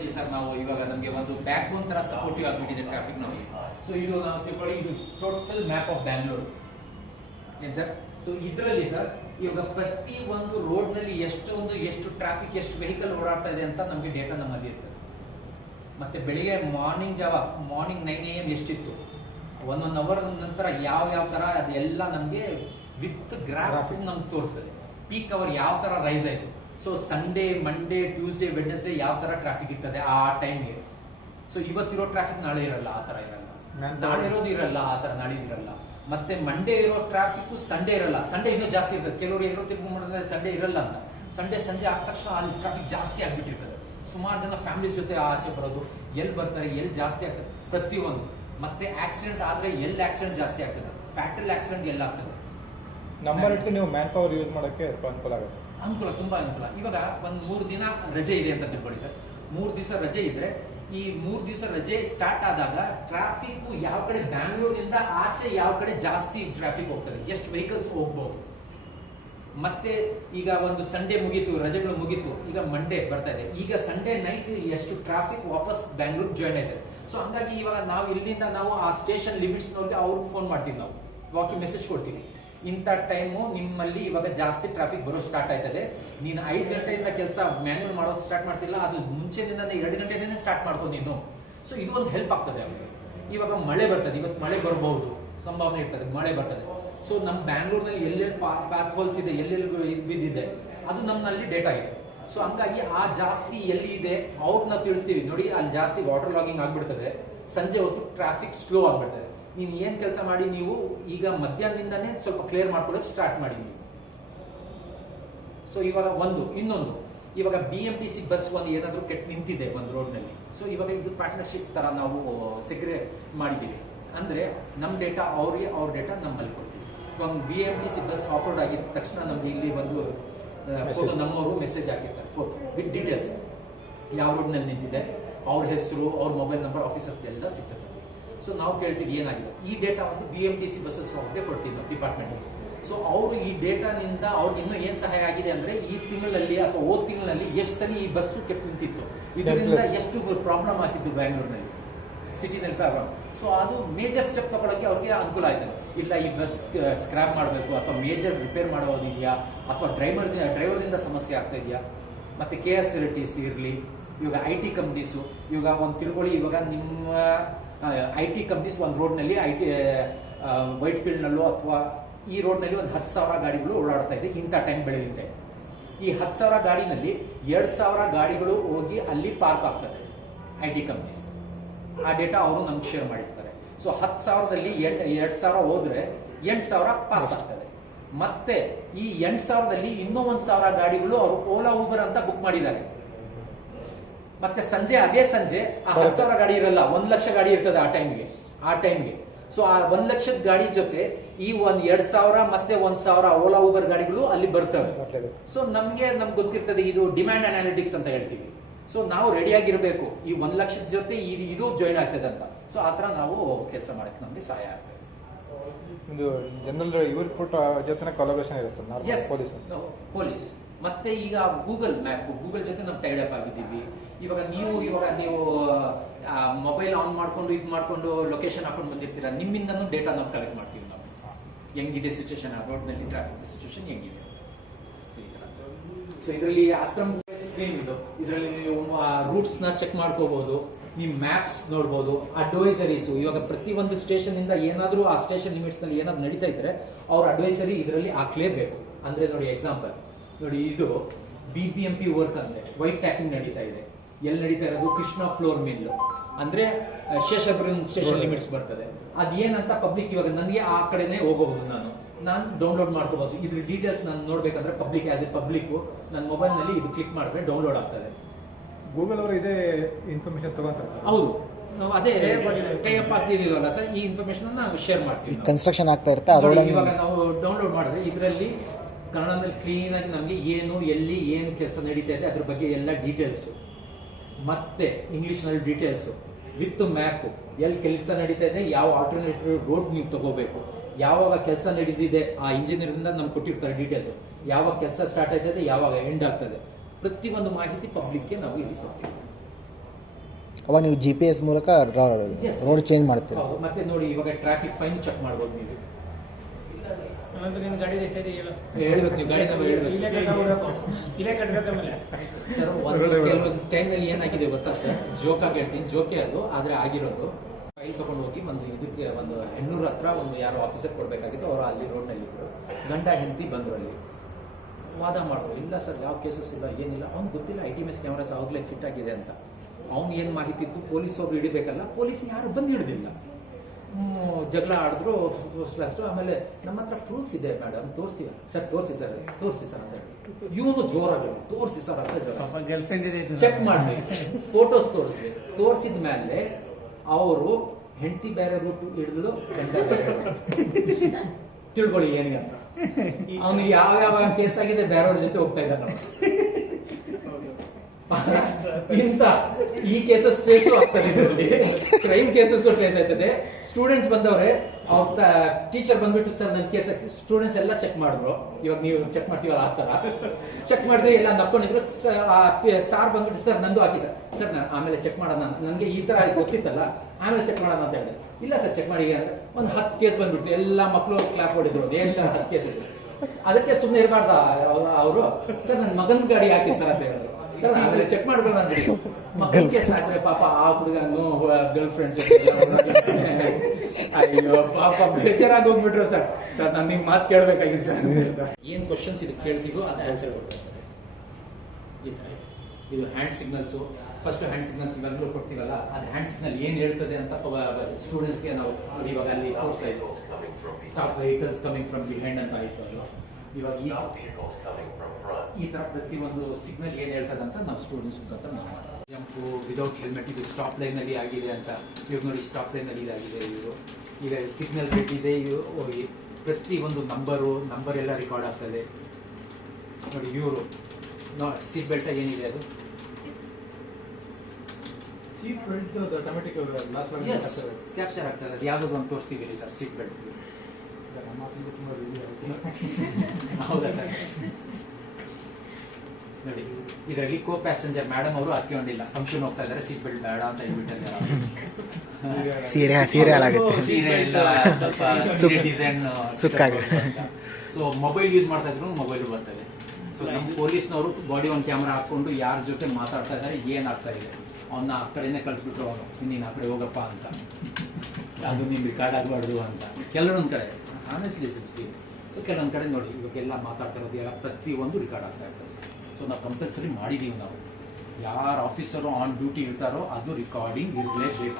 ತಿಳ್ಕೊಂಡಿದ್ವಿ sir ನಾವು ಇವಾಗ ನಮಗೆ ಒಂದು ಬ್ಯಾಕ್ ಬೋನ್ ತರ ಸಪೋರ್ಟಿವ್ ಆಗಿಬಿಟ್ಟಿದೆ ಟ್ರಾಫಿಕ್ ನಮಗೆ. ಸೊ ಇದು ನಾವು ತಿಳ್ಕೊಳ್ಳಿ, ಇದು ಟೋಟಲ್ ಮ್ಯಾಪ್ ಆಫ್ ಬ್ಯಾಂಗ್ಳೂರ್ ಏನ್ ಸರ್. ಸೊ ಇದರಲ್ಲಿ ಸರ್ ಇವಾಗ ಪ್ರತಿ ಒಂದು ರೋಡ್ ನಲ್ಲಿ ಎಷ್ಟು ಟ್ರಾಫಿಕ್, ಎಷ್ಟು ವೆಹಿಕಲ್ ಓಡಾಡ್ತಾ ಇದೆ ಅಂತ ನಮಗೆ ಡೇಟಾ ನಮ್ಮಲ್ಲಿ ಇರ್ತದೆ. ಮತ್ತೆ ಬೆಳಿಗ್ಗೆ ಮಾರ್ನಿಂಗ್ 9 AM ಎಷ್ಟಿತ್ತು, 1 ಅವರ್ ನಂತರ ಯಾವ ತರ ಅದೆಲ್ಲ ನಮಗೆ ವಿತ್ ಗ್ರಾಫ್ ನಮ್ಗೆ ತೋರಿಸ್ತದೆ. ಪೀಕ್ ಅವರ್ ಯಾವ ತರ ರೈಸ್ ಆಯ್ತು. So Sunday, Monday, Tuesday, Wednesday ಯಾವ ತರ ಟ್ರಾಫಿಕ್ ಇರ್ತದೆ ಆ ಟೈಮ್ಗೆ. ಸೊ ಇವತ್ತಿರೋ ಟ್ರಾಫಿಕ್ ನಾಳೆ ಇರಲ್ಲ, ಆ ತರ ಇರಲ್ಲ. ನಾಳೆ ಇರೋದು ಇರಲ್ಲ, ಆ ತರ ನಾಳಿದಿರಲ್ಲ. ಮತ್ತೆ ಮಂಡೇ ಇರೋ ಟ್ರಾಫಿಕ್ ಸಂಡೇ ಇರಲ್ಲ. ಸಂಡೇ ಇನ್ನೂ ಜಾಸ್ತಿ ಇರ್ತದೆ. ಕೆಲವರು ಎಲ್ಲರೂ ತಿಳ್ಕೊಂಡ್ರೆ ಸಂಡೇ ಇರಲ್ಲ ಅಂತ. ಸಂಡೇ ಸಂಜೆ ಆದ ತಕ್ಷಣ ಅಲ್ಲಿ ಟ್ರಾಫಿಕ್ ಜಾಸ್ತಿ ಆಗ್ಬಿಟ್ಟಿರ್ತದೆ. ಸುಮಾರು ಜನ ಫ್ಯಾಮಿಲೀಸ್ ಜೊತೆ ಆಚೆ ಬರೋದು, ಎಲ್ಲಿ ಬರ್ತಾರೆ, ಎಲ್ಲಿ ಜಾಸ್ತಿ ಆಗ್ತದೆ ಪ್ರತಿಯೊಂದು. ಮತ್ತೆ ಆಕ್ಸಿಡೆಂಟ್ ಆದ್ರೆ ಎಲ್ಲಿ ಆಕ್ಸಿಡೆಂಟ್ ಜಾಸ್ತಿ ಆಗ್ತದೆ, ಫ್ಯಾಟಲ್ ಆಕ್ಸಿಡೆಂಟ್ ಎಲ್ಲ ಆಗ್ತದೆ. ನಂಬರ್ ಇಟ್ಟು ನೀವು ಮ್ಯಾನ್ ಪವರ್ ಯೂಸ್ ಮಾಡೋಕ್ಕೆ ಅನುಕೂಲ ಆಗುತ್ತೆ. ಅನುಕೂಲ, ತುಂಬಾ ಅನುಕೂಲ. ಇವಾಗ ಒಂದು 3 ದಿನ ರಜೆ ಇದೆ ಅಂತ ತಿಳ್ಕೊಳ್ಳಿ ಸರ್. 3 ದಿವಸ ರಜೆ ಇದ್ರೆ ಈ 3 ದಿವಸ ರಜೆ ಸ್ಟಾರ್ಟ್ ಆದಾಗ ಟ್ರಾಫಿಕ್ ಯಾವ ಕಡೆ ಬ್ಯಾಂಗ್ಳೂರಿನಿಂದ ಆಚೆ ಯಾವ ಕಡೆ ಜಾಸ್ತಿ ಟ್ರಾಫಿಕ್ ಹೋಗ್ತದೆ, ಎಷ್ಟು ವೆಹಿಕಲ್ಸ್ ಹೋಗ್ಬಹುದು. ಮತ್ತೆ ಈಗ ಒಂದು ಸಂಡೇ ಮುಗೀತು, ರಜೆಗಳು ಮುಗೀತು, ಈಗ ಮಂಡೇ ಬರ್ತಾ ಇದೆ. ಈಗ ಸಂಡೇ ನೈಟ್ ಎಷ್ಟು ಟ್ರಾಫಿಕ್ ವಾಪಸ್ ಬ್ಯಾಂಗ್ಳೂರ್ ಜಾಯ್ನ್ ಆಯ್ತದೆ. ಸೊ ಹಂಗಾಗಿ ಇವಾಗ ನಾವು ಇಲ್ಲಿಂದ ನಾವು ಆ ಸ್ಟೇಷನ್ ಲಿಮಿಟ್ಸ್ ನೋಡಿದ್ರೆ ಅವ್ರಿಗೆ ಫೋನ್ ಮಾಡ್ತೀವಿ, ನಾವು ವಾಕಿ ಮೆಸೇಜ್ ಕೊಡ್ತೀವಿ. ಇಂಥ ಟೈಮು ನಿಮ್ಮಲ್ಲಿ ಇವಾಗ ಜಾಸ್ತಿ ಟ್ರಾಫಿಕ್ ಬರೋ ಸ್ಟಾರ್ಟ್ ಆಯ್ತದೆ. ನೀನು 5 ಗಂಟೆಯಿಂದ ಕೆಲಸ ಮ್ಯಾನ್ಯುವಲ್ ಮಾಡೋದು ಸ್ಟಾರ್ಟ್ ಮಾಡ್ತಿಲ್ಲ, ಅದು ಮುಂಚೆನಿಂದ 2 ಗಂಟೆಯಿಂದ ಸ್ಟಾರ್ಟ್ ಮಾಡ್ಕೊ ನೀನು. ಸೊ ಇದು ಒಂದು ಹೆಲ್ಪ್ ಆಗ್ತದೆ ಅವರಿಗೆ. ಇವಾಗ ಮಳೆ ಬರ್ತದೆ, ಇವತ್ತು ಮಳೆ ಬರಬಹುದು, ಸಂಭಾವನೆ ಇರ್ತದೆ, ಮಳೆ ಬರ್ತದೆ. ಸೊ ನಮ್ಮ ಬ್ಯಾಂಗ್ಳೂರ್ನಲ್ಲಿ ಎಲ್ಲೆಲ್ಲಿ ಪಾತ್ ಹೋಲ್ಸ್ ಇದೆ, ಎಲ್ಲೆಲ್ಲಿ ಬಿದ್ದಿದೆ, ಅದು ನಮ್ಮಲ್ಲಿ ಡೇಟಾ ಇದೆ. ಸೊ ಹಂಗಾಗಿ ಆ ಜಾಸ್ತಿ ಎಲ್ಲಿ ಇದೆ ಅವ್ರನ್ನ ತಿಳಿಸ್ತೀವಿ. ನೋಡಿ ಅಲ್ಲಿ ಜಾಸ್ತಿ ವಾಟರ್ ಲಾಗಿಂಗ್ ಆಗ್ಬಿಡ್ತದೆ, ಸಂಜೆ ಹೊತ್ತು ಟ್ರಾಫಿಕ್ ಸ್ಲೋ ಆಗ್ಬಿಡ್ತದೆ. ನೀನು ಏನ್ ಕೆಲಸ ಮಾಡಿ, ನೀವು ಈಗ ಮಧ್ಯಾಹ್ನದಿಂದಾನೇ ಸ್ವಲ್ಪ ಕ್ಲಿಯರ್ ಮಾಡ್ಕೊಳ್ಳೋಕೆ ಸ್ಟಾರ್ಟ್ ಮಾಡಿ ನೀವು. ಸೊ ಇವಾಗ ಇನ್ನೊಂದು ಇವಾಗ BMTC ಬಸ್ ಏನಾದ್ರೂ ಕೆಟ್ಟು ನಿಂತಿದೆ ಒಂದು ರೋಡ್ ನಲ್ಲಿ. ಸೊ ಇವಾಗ ಇದು ಪಾರ್ಟ್ನರ್ಶಿಪ್ ತರ ನಾವು ಮಾಡಿದ್ದೀವಿ. ಅಂದ್ರೆ ನಮ್ ಡೇಟಾ ಅವ್ರಿಗೆ, ಅವ್ರ ಡೇಟಾ ನಮ್ಮಲ್ಲಿ ಕೊಡ್ತೀವಿ. ಒಂದು BMTC ಬಸ್ ಆಫ್ ರೋಡ್ ಆಗಿದ ತಕ್ಷಣ ನಮ್ಗೆ ಇಲ್ಲಿ ಒಂದು ಫೋಟೋ, ನಮ್ಮವರು ಮೆಸೇಜ್ ಹಾಕಿರ್ತಾರೆ, ಫೋಟೋ ವಿತ್ ಡೀಟೇಲ್ಸ್, ಯಾವ ರೋಡ್ ನಲ್ಲಿ ನಿಂತಿದೆ, ಅವ್ರ ಹೆಸರು, ಅವ್ರ ಮೊಬೈಲ್ ನಂಬರ್, ಆಫೀಸರ್ಸ್ ಎಲ್ಲ ಸಿಗ್ತದೆ. ಸೊ ನಾವು ಕೇಳ್ತೀವಿ ಏನಾಗಿದೆ, ಈ ಡೇಟಾ ಒಂದು BMTC ಬಸ್ಸಸ್ ಅವ್ರಿಗೆ ಕೊಡ್ತೀವಿ ನಾವು ಡಿಪಾರ್ಟ್ಮೆಂಟ್. ಸೊ ಅವರು ಈ ಡೇಟಾನಿಂದ ಅವ್ರಿಗೆ ಇನ್ನೂ ಏನ್ ಸಹಾಯ ಆಗಿದೆ ಅಂದ್ರೆ, ಈ ತಿಂಗಳಲ್ಲಿ ಅಥವಾ ಹೋದ ತಿಂಗಳಲ್ಲಿ ಎಷ್ಟು ಸರಿ ಈ ಬಸ್ಸು ಕೆಟ್ಟು ನಿಂತಿತ್ತು, ಇದರಿಂದ ಎಷ್ಟು ಪ್ರಾಬ್ಲಮ್ ಆಗ್ತಿತ್ತು ಬ್ಯಾಂಗ್ಳೂರ್ನಲ್ಲಿ, ಸಿಟಿನಲ್ಲಿ ಪ್ರಾಬ್ಲಮ್. ಸೊ ಅದು ಮೇಜರ್ ಸ್ಟೆಪ್ ತಗೊಳಕ್ಕೆ ಅವ್ರಿಗೆ ಅನುಕೂಲ ಆಯ್ತು. ಇಲ್ಲ ಈ ಬಸ್ ಸ್ಕ್ರಾಪ್ ಮಾಡಬೇಕು, ಅಥವಾ ಮೇಜರ್ ರಿಪೇರ್ ಮಾಡೋದಿದೆಯಾ, ಅಥವಾ ಡ್ರೈವರ್ದಿಂದ ಸಮಸ್ಯೆ ಆಗ್ತಾ ಇದೆಯಾ, ಮತ್ತೆ KSRTC ಇರಲಿ, ಇವಾಗ IT ಕಂಪ್ನೀಸು, ಇವಾಗ ಒಂದು ತಿಳ್ಕೊಳ್ಳಿ, ಇವಾಗ ನಿಮ್ಮ IT ಕಂಪ್ನೀಸ್ ಒಂದು ರೋಡ್ನಲ್ಲಿ ವೈಟ್ ಫೀಲ್ಡ್ ನಲ್ಲೋ ಅಥವಾ ಈ ರೋಡ್ನಲ್ಲಿ ಒಂದು 10,000 ಗಾಡಿಗಳು ಓಡಾಡ್ತಾ ಇದೆ ಇಂಥ ಟೈಮ್ ಬೆಳಗ್ಗೆ. ಈ 10,000 ಗಾಡಿನಲ್ಲಿ 2,000 ಗಾಡಿಗಳು ಹೋಗಿ ಅಲ್ಲಿ ಪಾರ್ಕ್ ಆಗ್ತದೆ IT ಕಂಪ್ನೀಸ್. ಆ ಡೇಟಾ ಅವರು ನಮ್ಗೆ ಶೇರ್ ಮಾಡಿರ್ತಾರೆ. ಸೊ 10,000ದಲ್ಲಿ 2,000 ಹೋದ್ರೆ 8,000 ಪಾಸ್ ಆಗ್ತದೆ. ಮತ್ತೆ ಈ 8,000ದಲ್ಲಿ ಇನ್ನೂ 1,000 ಗಾಡಿಗಳು ಅವರು ಓಲಾ ಊಬರ್ ಅಂತ ಬುಕ್ ಮಾಡಿದ್ದಾರೆ. ಮತ್ತೆ ಅದೇ ಸಂಜೆ ಆ 10,000 ಗಾಡಿ ಇರಲ್ಲ, 1,00,000 ಗಾಡಿ ಇರ್ತದೆ ಆ ಟೈಮ್ಗೆ. ಸೊ ಆ 1,00,000 ಗಾಡಿ ಜೊತೆ ಈ 2,000 ಮತ್ತೆ 1,000 ಓಲಾ ಊಬರ್ ಗಾಡಿಗಳು ಅಲ್ಲಿ ಬರ್ತವೆ. ಸೊ ನಮ್ಗೆ ಗೊತ್ತಿರ್ತದೆ, ಇದು ಡಿಮ್ಯಾಂಡ್ ಅನಾಲಿಟಿಕ್ಸ್ ಅಂತ ಹೇಳ್ತೀವಿ. ಸೊ ನಾವು ರೆಡಿಯಾಗಿರ್ಬೇಕು, ಈ 1,00,000 ಜೊತೆ ಇದು ಜಾಯಿನ್ ಆಗ್ತದೆ ಅಂತ. ಸೊ ಆತರ ನಾವು ಕೆಲಸ ಮಾಡಕ್ಕೆ ನಮ್ಗೆ ಸಹಾಯ ಆಗ್ತದೆ. ಒಂದು ಜನರಲ್ ಇವ್ರ ಜೊತೆ ಕೊಲಾಬರೇಷನ್ ಇರುತ್ತೆ ಪೊಲೀಸ್. ಮತ್ತೆ ಈಗ ಗೂಗಲ್ ಮ್ಯಾಪ್, ಗೂಗಲ್ ಜೊತೆ ನಾವು ಟೈಡ್ ಅಪ್ ಆಗಿದ್ದೀವಿ. ಇವಾಗ ನೀವು ಮೊಬೈಲ್ ಆನ್ ಮಾಡ್ಕೊಂಡು ಮಾಡ್ಕೊಂಡು ಲೊಕೇಶನ್ ಹಾಕೊಂಡು ಬಂದಿರ್ತೀರಾ, ನಿಮ್ಮಿಂದನೂ ಡೇಟಾ ನಾವು ಕಲೆಕ್ಟ್ ಮಾಡ್ತೀವಿ. ನಾವು ಹೆಂಗಿದೆ ಸಿಚುವೇಶನ್, ಆ ರೋಡ್ನಲ್ಲಿ ಟ್ರಾಫಿಕ್ ಸಿಚುವೇಶನ್ ಹೆಂಗಿದೆ. ಸೊ ಇದರಲ್ಲಿ ಆಶ್ರಮ್ ಸ್ಕ್ರೀನ್ ಇದರಲ್ಲಿ ನೀವು ರೂಟ್ಸ್ ನ ಚೆಕ್ ಮಾಡ್ಕೋಬಹುದು, ನೀವು ಮ್ಯಾಪ್ಸ್ ನೋಡಬಹುದು, ಅಡ್ವೈಸರೀಸ್. ಇವಾಗ ಪ್ರತಿ ಒಂದು ಸ್ಟೇಷನ್ ಇಂದ ಏನಾದ್ರೂ ಆ ಸ್ಟೇಷನ್ ಲಿಮಿಟ್ಸ್ ನಲ್ಲಿ ಏನಾದ್ರು ನಡೀತಾ ಇದ್ರೆ ಅವ್ರ ಅಡ್ವೈಸರಿ ಇದರಲ್ಲಿ ಹಾಕ್ಲೇಬೇಕು. ಅಂದ್ರೆ ನೋಡಿ ಎಕ್ಸಾಂಪಲ್ ನೋಡಿ, ಇದು BBMP ವರ್ಕ್ ಅಂದ್ರೆ ವೈಟ್ ಟ್ಯಾಪಿಂಗ್ ನಡೀತಾ ಇದೆ. ಎಲ್ಲಿ ನಡೀತಾ ಇರೋದು? ಕೃಷ್ಣ ಫ್ಲೋರ್ ಮಿಲ್ ಅಂದ್ರೆ ಶೇಷಾಪುರಂ ಸ್ಟೇಷನ್ ಲಿಮಿಟ್ಸ್ ಬರ್ತದೆ. ಅದೇನಂತ ಪಬ್ಲಿಕ್ ಇವಾಗ ನನಗೆ ಆ ಕಡೆನೆ ಹೋಗಬಹುದು, ನಾನು ಡೌನ್ಲೋಡ್ ಮಾಡ್ಕೋಬಹುದು. ಇದ್ರ ಡೀಟೇಲ್ಸ್ ನಾನು ನೋಡ್ಬೇಕಂದ್ರೆ ಪಬ್ಲಿಕ್ ಪಬ್ಲಿಕ್ ನನ್ನ ಮೊಬೈಲ್ ನಲ್ಲಿ ಇದು ಕ್ಲಿಕ್ ಮಾಡಿದ್ರೆ ಡೌನ್ಲೋಡ್ ಆಗ್ತದೆ. ಗೂಗಲ್ ಅವರು ಇದೇ ಇನ್ಫಾರ್ಮೇಶನ್ ತಗೊಂತಾರೆ. ಹೌದು, ನಾವು ಅದೇ ಟೈಅಪ್ ಆಗ್ತಿದೀವಲ್ಲ ಸರ್, ಈ ಇನ್ಫಾರ್ಮೇಶನ್ ನಾವು ಶೇರ್ ಮಾಡ್ತೀವಿ. ಕನ್ಸ್ಟ್ರಕ್ಷನ್ ಆಗ್ತಾ ಇರುತ್ತೆ, ಇವಾಗ ನಾವು ಡೌನ್ಲೋಡ್ ಮಾಡಿದ್ರೆ ಇದರಲ್ಲಿ ಕನ್ನಡದಲ್ಲಿ ಕ್ಲೀನ್ ಆಗಿ ನಮಗೆ ಎಲ್ಲಿ ಏನು ಕೆಲಸ ನಡೀತಾ ಇದೆ ಅದ್ರ ಬಗ್ಗೆ ಎಲ್ಲ ಡೀಟೇಲ್ಸ್, ಮತ್ತೆ ಇಂಗ್ಲಿಷ್ ನಲ್ಲಿ ಡೀಟೇಲ್ಸ್ ವಿತ್ ಮ್ಯಾಪ್, ಎಲ್ಲಿ ಕೆಲಸ ನಡೀತಾ ಇದೆ, ಯಾವ ಆಲ್ಟರ್ನೇಟಿವ್ ರೋಡ್ ನೀವು ತಗೋಬೇಕು, ಯಾವಾಗ ಕೆಲಸ ನಡೆದಿದೆ ಆ ಇಂಜಿನಿಯರ್ ಇಂದ ನಮ್ಗೆ ಕೊಟ್ಟಿರ್ತಾರೆ ಡೀಟೇಲ್ಸ್, ಯಾವಾಗ ಕೆಲಸ ಸ್ಟಾರ್ಟ್ ಆಯ್ತದೆ, ಯಾವಾಗ ಎಂಡ್ ಆಗ್ತದೆ, ಪ್ರತಿಯೊಂದು ಮಾಹಿತಿ ಪಬ್ಲಿಕ್ಗೆ ನಾವು ಇಲ್ಲಿ ಕೊಡ್ತೀವಿ. ಅವಾಗ ನೀವು GPS ಮೂಲಕ Yes. ರೋಡ್ ಚೇಂಜ್ ಮಾಡ್ತೀರಾ? ಹೌದು. ಮತ್ತೆ ನೋಡಿ ಇವಾಗ ಟ್ರಾಫಿಕ್ ಫೈನ್ ಚೆಕ್ ಮಾಡ್ಬೋದು ನೀವು. ನಿನ್ನ ಗಾಡಿ ಎಷ್ಟಿದೆ ಹೇಳು. ಹೇಳ್ಬೇಕು ನೀವು ಗಾಡಿ ನಂಬರ್ ಹೇಳ್ಬೇಕು ಇಲ್ಲೇ ಕಟ್ಬೇಕಲ್ಲ ಸರ್. ಕೆಲವೊಂದು ಟೈಮಲ್ಲಿ ಏನಾಗಿದೆ ಗೊತ್ತಾ ಸರ್, ಜೋಕಾಗಿ ಹೇಳ್ತೀನಿ, ಜೋಕೆ ಅದು ಆದರೆ ಆಗಿರೋದು. ಫೈಲ್ ತಗೊಂಡು ಹೋಗಿ ಒಂದು ಇದಕ್ಕೆ ಒಂದು ಹೆಣ್ಣೂರ ಹತ್ರ ಒಂದು ಯಾರೋ ಆಫೀಸರ್ ಕೊಡಬೇಕಾಗಿತ್ತು, ಅವರು ಅಲ್ಲಿ ರೋಡ್ನಲ್ಲಿ ಇದ್ರು. ಗಂಡ ಹೆಂಡತಿ ಬಂದರು, ಅಲ್ಲಿ ವಾದ ಮಾಡೋರು. ಇಲ್ಲ ಸರ್ ಯಾವ ಕೇಸಸ್ ಇಲ್ಲ ಏನಿಲ್ಲ, ಅವ್ನು ಗೊತ್ತಿಲ್ಲ ITMS ಕ್ಯಾಮ್ರಾಸ್ ಆವಾಗಲೇ ಫಿಟ್ ಆಗಿದೆ ಅಂತ. ಅವ್ನು ಏನು ಮಾಹಿತಿ ಇತ್ತು, ಪೊಲೀಸ್ ಅವ್ರು ಹಿಡಿಬೇಕಲ್ಲ, ಪೊಲೀಸ್ ಯಾರು ಬಂದು ಹಿಡಿದಿಲ್ಲ. ಜಗಳ ಆಡಿದ್ರು ಫಸ್ಟ್ ಲಾಸ್ಟು. ಆಮೇಲೆ ನಮ್ಮ ಹತ್ರ ಪ್ರೂಫ್ ಇದೆ ಮೇಡಮ್, ತೋರಿಸ್ತೀವಿ ಸರ್, ತೋರಿಸಿ ಸರ್ ಅಂತ ಹೇಳಿ ಇವನು ಜೋರಾಗಿ ತೋರಿಸಿ ಸರ್ ಅಂತ ಜೋರ ಗರ್ಲ್ ಫ್ರೆಂಡ್ ಇದೆ ಚೆಕ್ ಮಾಡಿದ್ವಿ, ಫೋಟೋಸ್ ತೋರಿಸಿದ್ವಿ. ತೋರಿಸಿದ ಮೇಲೆ ಅವರು ಹೆಂಡತಿ ಬೇರೆ ರೂಟ್ ಹಿಡಿದು ಗಂಡ ಬೇರೆ ತಿಳ್ಕೊಳ್ಳಿ ಏನಿಗೆ ಅಂತ. ಅವನು ಯಾವ ಕೇಸ್ ಆಗಿದೆ ಬೇರೆಯವ್ರ ಜೊತೆ ಹೋಗ್ತಾ ಇದ್ದಾನೆ ನಾವು. ಇಂತ ಈ ಕೇಸಸ್ ಟ್ರೇಸ್ ಆಗ್ತದೆ, ಇದರಲ್ಲಿ ಕ್ರೈಮ್ ಕೇಸಸ್ ಟ್ರೇಸ್ ಆಯ್ತದೆ. ಸ್ಟೂಡೆಂಟ್ಸ್ ಬಂದವ್ರೆ, ಅವ್ರ ಟೀಚರ್ ಬಂದ್ಬಿಟ್ಟು ಸರ್ ನನ್ನ ಕೇಸ್ ಸ್ಟೂಡೆಂಟ್ಸ್ ಎಲ್ಲ ಚೆಕ್ ಮಾಡಿದ್ರು. ಇವಾಗ ನೀವು ಚೆಕ್ ಮಾಡ್ತೀವಲ್ಲ ಆ ತರ ಚೆಕ್ ಮಾಡಿದ್ರೆ ಎಲ್ಲ ನಕ್ಕೊಂಡಿದ್ರು. ಸಾರ್ ಬಂದ್ಬಿಟ್ಟು ಸರ್ ನಂದು ಹಾಕಿ ಸರ್ ನಾನು ಆಮೇಲೆ ಚೆಕ್ ಮಾಡೋಣ, ನನಗೆ ಈ ತರ ಗೊತ್ತಿತ್ತಲ್ಲ ಆಮೇಲೆ ಚೆಕ್ ಮಾಡೋಣ ಅಂತ ಹೇಳಿದೆ. ಇಲ್ಲ ಸರ್ ಚೆಕ್ ಮಾಡಿ ಅಂತ ಒಂದು 10 ಕೇಸ್ ಬಂದ್ಬಿಟ್ಟು ಎಲ್ಲ ಮಕ್ಕಳು ಕ್ಲಾಪ್ ಹೊಡಿದ್ರು. ಏನ್ ಸರ್ 10 ಕೇಸ್ ಇದೆ, ಅದಕ್ಕೆ ಸುಮ್ಮನೆ ಇರಬಾರ್ದ ಅವರು. ಸರ್ ನನ್ನ ಮಗನ ಗಾಡಿ ಹಾಕಿ ಸರ್ ಅಂತ ಹೇಳಿದ್ರು. ಸರ್ ಆಮೇಲೆ ಚೆಕ್ ಮಾಡ್ಬೋದು ಅಂದ್ಬಿಡಿ, ಮಕ್ಕಳ ಕೇಸ್ ಹಾಕಿದ್ರೆ ಪಾಪ ಆ ಹುಡುಗನು ಗರ್ಲ್ ಫ್ರೆಂಡ್ ಅಯ್ಯೋ ಪಾಪ ಬೇಜಾರಾಗಿ ಹೋಗ್ಬಿಟ್ರು. ಸರ್ ನಾನು ನಿಮ್ಗೆ ಮಾತು ಕೇಳ್ಬೇಕಾಗಿತ್ತು ಸರ್. ಏನ್ ಕ್ವಶನ್ಸ್ ಇದು ಕೇಳ್ತೀವೋ ಅದು ಆನ್ಸರ್ ಕೊಡ್ತಾರೆ ಸರ್. ಈ ತರ ಇದು hand signals. First hand signals ಇವೆಲ್ಲರೂ ಕೊಡ್ತೀವಲ್ಲ, ಅದು ಹ್ಯಾಂಡ್ ಸಿಗ್ನಲ್ ಏನ್ ಹೇಳ್ತದೆ ಅಂತ ಸ್ಟೂಡೆಂಟ್ಸ್ಗೆ ನಾವು ಇವಾಗ ಅಲ್ಲಿ ತೋರಿಸ್ತಾ ಇದ್ವಿ. Stop vehicles coming from behind ಅಂತ ಆಯ್ತು ಅಲ್ವಾ. ಇವಾಗ ಈ ತರ ಪ್ರತಿಯೊಂದು ಸಿಗ್ನಲ್ ಏನ್ ಹೇಳ್ತದೆ ಅಂತ ನಾವು ಸ್ಟೂಡೆಂಟ್ಸ್ ಮುಖಾಂತರ ನಾವು ಜಂಪು ವಿದೌಟ್ ಹೆಲ್ಮೆಟ್ ಇದು ಸ್ಟಾಪ್ ಲೈನ್ ಅಲ್ಲಿ ಆಗಿದೆ ಅಂತ. ಇವಾಗ ನೋಡಿ ಸ್ಟಾಪ್ ಲೈನ್ ಅಲ್ಲಿ ಇದಾಗಿದೆ, ಇವರು ಈಗ ಸಿಗ್ನಲ್ ಬಿಟ್ಟಿದೆ, ಹೋಗಿ ಪ್ರತಿ ಒಂದು ನಂಬರ್ ಎಲ್ಲ ರೆಕಾರ್ಡ್ ಆಗ್ತದೆ ನೋಡಿ. ಇವರು ಸೀಟ್ ಬೆಲ್ಟ್ ಏನಿದೆ ಅದು ಸೀಟ್ ಬೆಲ್ಟ್ ಆಟೋಮೆಟಿಕ್ ಕ್ಯಾಪ್ಚರ್ ಆಗ್ತದೆ. ಅದು ಯಾವ್ದು ಅಂತ ತೋರಿಸ್ತೀವಿ ಸರ್ ಸೀಟ್ ಬೆಲ್ಟ್. ಹೌದಾ ಸರ್ ನೋಡಿ, ಇದರಲ್ಲಿ ಕೋ ಪ್ಯಾಸೆಂಜರ್ ಮೇಡಮ್ ಅವರು ಹಾಕೊಂಡಿಲ್ಲ, ಫಂಕ್ಷನ್ ಹೋಗ್ತಾ ಇದಾರೆ, ಸೀಟ್ ಬೆಲ್ಟ್ ಬೇಡ ಅಂತ ಹೇಳ್ಬಿಟ್ಟಿದ್ದಾರೆ. ಸೀರೆ ಹಾಳಾಗುತ್ತೆ, ಸೀರೆ ಎಲ್ಲ ಸ್ವಲ್ಪ ಡಿಸೈನ್ ಸುಕ್ಕಾಗುತ್ತೆ. ಸೊ ಮೊಬೈಲ್ ಯೂಸ್ ಮಾಡ್ತಾ ಇದ್ರು, ಮೊಬೈಲ್ ಬರ್ತದೆ. ಸೊ ನಮ್ಮ ಪೊಲೀಸ್ನವರು ಬಾಡಿ ಒಂದು ಕ್ಯಾಮ್ರಾ ಹಾಕೊಂಡು ಯಾರ ಜೊತೆ ಮಾತಾಡ್ತಾ ಇದ್ದಾರೆ, ಏನ್ ಆಗ್ತಾ ಇದೆ, ಅವನ್ನ ಆ ಕಡೆನೆ ಕಳಿಸ್ಬಿಟ್ರು. ಅವನು ನೀನ್ ಆ ಕಡೆ ಹೋಗಪ್ಪ ಅಂತ, ಅದು ನಿಮ್ ರಿಕಾರ್ಡ್ ಆಗಬಾರ್ದು ಅಂತ. ಕೆಲವೊಂದ್ ಕಡೆ ಆನೆಸ್ಟ್ಲಿ ಸೊ ಕೆಲವೊಂದ್ ಕಡೆ ನೋಡಿ ಇವಾಗೆಲ್ಲ ಮಾತಾಡ್ತಾ ಇರೋದು ಎಲ್ಲ ಪ್ರತಿಯೊಂದು ರಿಕಾರ್ಡ್ ಆಗ್ತಾ ಇರ್ತದೆ. ಸೊ ನಾವು ಕಂಪಲ್ಸರಿ ಮಾಡಿದೀವಿ. ನಾವು ಯಾರು ಆಫೀಸರು ಆನ್ ಡ್ಯೂಟಿ ಇರ್ತಾರೋ ಅದು ರಿಕಾರ್ಡಿಂಗ್ ಇರಲೇಬೇಕು.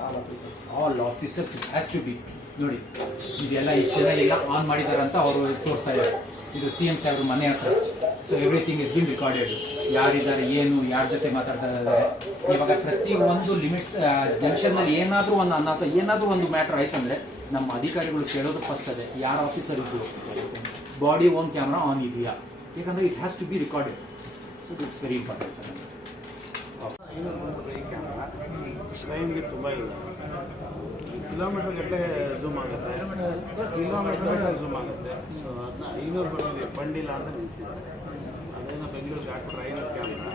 All officers has to be. ನೋಡಿ ಇದೆಲ್ಲ ಇಷ್ಟು ಜನ ಎಲ್ಲ ಆನ್ ಮಾಡಿದಾರೆ ಅಂತ ಅವರು ತೋರಿಸ್ತಾ ಇದ್ದಾರೆ. ಇದು CM ಸಾಹೇಬ್ರ ಮನೆ ಹತ್ರ. So everything is been recorded. ಯಾರಿದ್ದಾರೆ, ಏನು, ಯಾರ ಜೊತೆ ಮಾತಾಡ್ತಾ ಇದ್ದಾರೆ. ಇವಾಗ ಪ್ರತಿ ಒಂದು ಲಿಮಿಟ್ಸ್ ಜಂಕ್ಷನ್ ನಲ್ಲಿ ಏನಾದ್ರೂ ಒಂದು ಅನಾಥ ಏನಾದ್ರೂ ಒಂದು ಮ್ಯಾಟರ್ ಆಯ್ತಂದ್ರೆ ನಮ್ಮ ಅಧಿಕಾರಿಗಳು ಕೇಳೋದು ಫಸ್ಟ್ ಅದೇ, ಯಾರ ಆಫೀಸರ್ ಇದ್ದು ಬಾಡಿ ಓನ್ ಕ್ಯಾಮ್ರಾ ಆನ್ ಇದೆಯಾ, ಯಾಕಂದ್ರೆ it has to be recorded. So it's very important sir. ಈ ಕ್ಯಾಮ್ರಾ ಸ್ಕ್ರೈನ್ಗೆ ತುಂಬ ಇಲ್ಲ, ಕಿಲೋಮೀಟರ್ ಗಟ್ಟಲೆ ಝೂಮ್ ಆಗುತ್ತೆ, ಝೂಮ್ ಆಗುತ್ತೆ. ಸೊ ಅದನ್ನ 500 ಬಂದಿದೆ, ಬಂಡಿಲ್ಲ ಅಂತ ನಿಲ್ಸಿದ್ದಾರೆ. ಅದೇನೋ ಬೆಂಗಳೂರಿಗೆ ಹಾಕ್ಬಿಟ್ರೆ 500 ಕ್ಯಾಮ್ರಾ